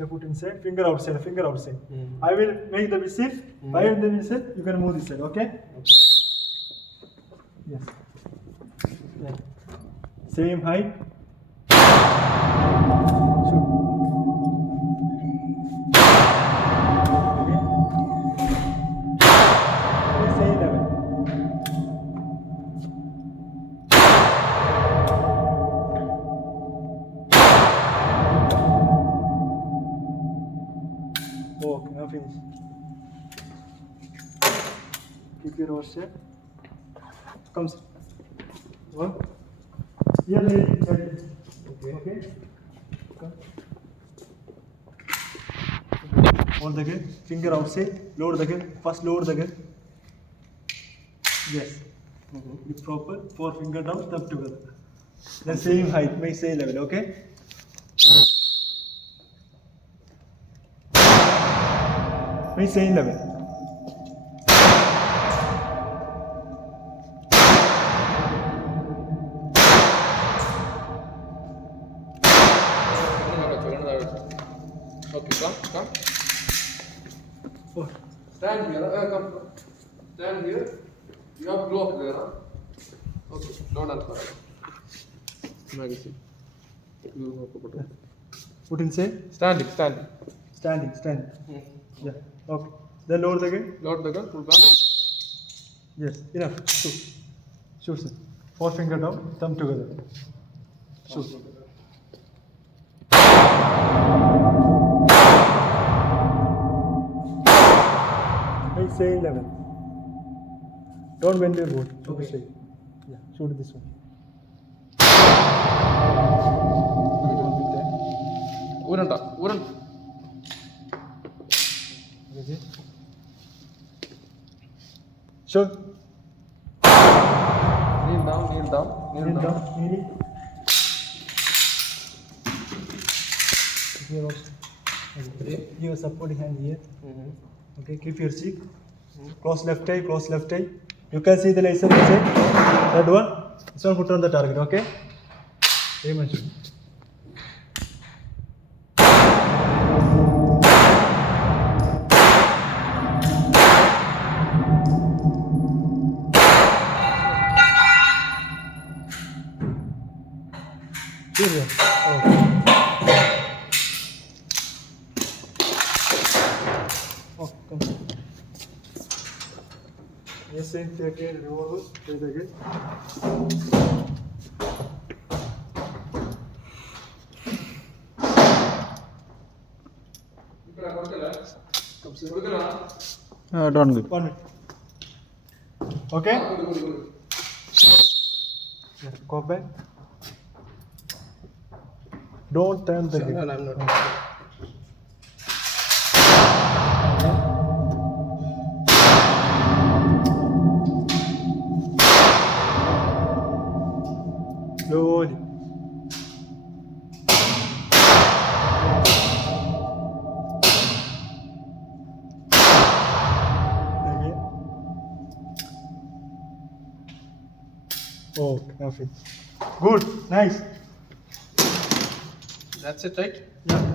Okay, put inside, finger outside, finger outside. I will make the whistle. While the whistle, you can move this side, okay? Yes. Yeah. Same height. Shoot. Okay. Same level. Okay, now finish. Keep your horse set. Come, sir. One. Here, lady. Okay. Come. Hold the gun. Finger outside. Lower the gun. First lower the gun. Yes. It's proper. 4 finger down, thumb together. The same height, make same level, okay? Make same level. Okay, come. Four. Stand here. Come. Stand here. You have cloth there, huh? Okay, don't answer. Magazine. Put inside. Standing. Standing. Yeah. Okay. Then lower the gun. Load the gun, pull back. Yes. Enough. Shoot. Shoot, sir. 4 finger down, thumb together. Shoot. Make same level. Don't bend your board. Shoot straight. Yeah. Shoot this one. Uranda. Ready? Shoot. Kneel down. Kneel down. Kneeling. Here also. Okay. Here supporting hand here. Okay. Keep your cheek. Close left eye. You can see the laser inside. That one. This one put on the target. Okay. Aim and shoot. Here. Oh, come. Yes, same again. Revolver. Take again. Don't give. 1 minute. Okay. Yeah, go back. Don't turn the gun. No, I'm not. Slowly. Again. Oh, now finish. Good. Nice. That's it, right? Yeah.